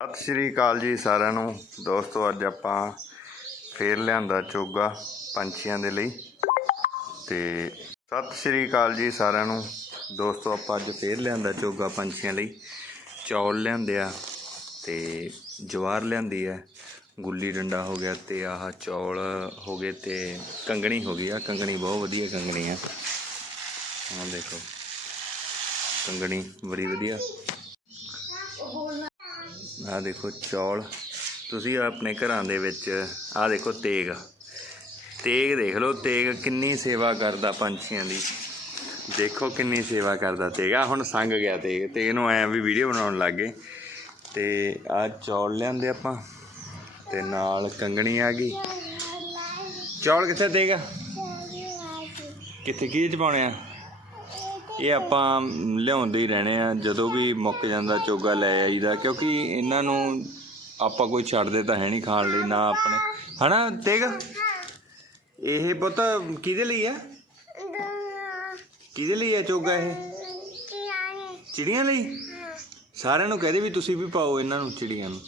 ਸਤਿ ਸ਼੍ਰੀ ਅਕਾਲ ਜੀ ਸਾਰਿਆਂ ਨੂੰ। ਦੋਸਤੋ, ਅੱਜ ਆਪਾਂ ਫੇਰ ਲਿਆਂਦਾ ਚੋਗਾ ਪੰਛੀਆਂ ਦੇ ਲਈ। ਤੇ ਸਤਿ ਸ਼੍ਰੀ ਅਕਾਲ ਜੀ ਸਾਰਿਆਂ ਨੂੰ। ਦੋਸਤੋ, ਆਪਾਂ ਅੱਜ ਫੇਰ ਲਿਆਂਦਾ ਚੋਗਾ ਪੰਛੀਆਂ ਲਈ। ਚੌਲ ਲਿਆਂਦੇ ਆ ਤੇ ਜਵਾਰ ਲਿਆਂਦੀ ਹੈ ਗੁੱਲੀ ਡੰਡਾ ਹੋ ਗਿਆ ਤੇ ਆਹ ਚੌਲ ਹੋ ਗਏ ਤੇ ਕੰਗਣੀ ਹੋ ਗਈ ਆ। ਕੰਗਣੀ ਬਹੁਤ ਵਧੀਆ ਕੰਗਣੀ ਆ। ਆਹ ਦੇਖੋ, ਕੰਗਣੀ ਬੜੀ ਵਧੀਆ। ਆਹ ਦੇਖੋ ਚੌਲ। ਤੁਸੀਂ ਆਪਣੇ ਘਰਾਂ ਦੇ ਵਿੱਚ ਆਹ ਦੇਖੋ ਤੇਗ। ਤੇਗ ਦੇਖ ਲਓ, ਤੇਗ ਕਿੰਨੀ ਸੇਵਾ ਕਰਦਾ ਪੰਛੀਆਂ ਦੀ। ਦੇਖੋ ਕਿੰਨੀ ਸੇਵਾ ਕਰਦਾ ਤੇਗ। ਆ ਹੁਣ ਸੰਗ ਗਿਆ ਤੇਗ। ਤੇਗ ਨੂੰ ਐ ਵੀ ਵੀਡੀਓ ਬਣਾਉਣ ਲੱਗ ਗਏ। ਤੇ ਆ ਚੌਲ ਲਿਆਂਦੇ ਆਪਾਂ। ਤੇ ਨਾਲ ਕੰਗਣੀ ਆ ਗਈ। ਚੌਲ ਕਿੱਥੇ ਤੇਗ? ਕਿੱਥੇ? ਕੀ ਚ ਪਾਉਣੇ ਆ? ਇਹ ਆਪਾਂ ਲਿਆਉਂਦੇ ਹੀ ਰਹਿਣੇ ਆ ਜਦੋਂ ਵੀ ਮੁੱਕ ਜਾਂਦਾ ਚੋਗਾ ਲੈ ਆਈਦਾ ਕਿਉਂਕਿ ਇਹਨਾਂ ਨੂੰ ਆਪਾਂ ਕੋਈ ਛੱਡਦੇ ਤਾਂ ਹੈ ਨਹੀਂ ਖਾਣ ਲਈ ਨਾ ਆਪਣੇ। ਹਨਾ ਤੇਗ? ਇਹ ਪੁੱਤ ਕਿਹਦੇ ਲਈ ਆ? ਕਿਹਦੇ ਲਈ ਆ ਚੋਗਾ ਇਹ? ਚਿੜੀਆਂ ਲਈ? ਸਾਰਿਆਂ ਨੂੰ ਕਹਦੇ ਵੀ ਤੁਸੀਂ ਵੀ ਪਾਓ ਇਹਨਾਂ ਨੂੰ ਚਿੜੀਆਂ ਨੂੰ।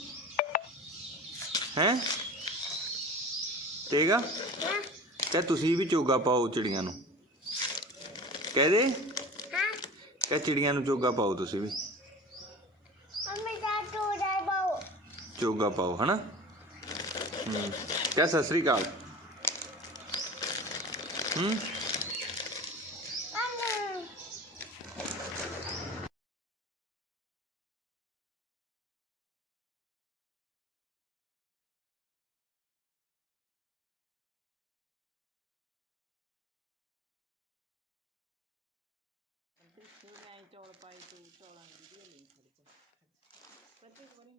ਹੈ? ਤੇਗਾ? ਤੇ ਤੁਸੀਂ ਵੀ ਚੋਗਾ ਪਾਓ ਚਿੜੀਆਂ ਨੂੰ। ਕਹਦੇ ਕਿ ਚਿੜੀਆਂ ਨੂੰ ਚੋਗਾ ਪਾਓ ਤੁਸੀਂ ਵੀ। ਚੋਗਾ ਪਾਓ ਹਨਾ? ਹੂੰ। ਕਿਆ ਸਤਿ ਸ੍ਰੀ ਅਕਾਲ। ਹੂੰ? ਚੌਲ ਪਾਏ ਤੂੰ ਚੌਲਾਂ ਦੀ ਵੀਡੀਓ ਲਈ ਖੜੀ ਕੱਟੇ ਬਣੀ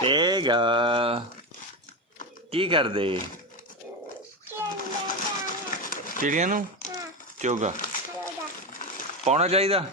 ਤੇਗਾ ਕੀ ਕਰਦੇ? ਚਿੜੀਆਂ ਨੂੰ? ਚੋਗਾ। ਪਾਉਣਾ ਚਾਹੀਦਾ?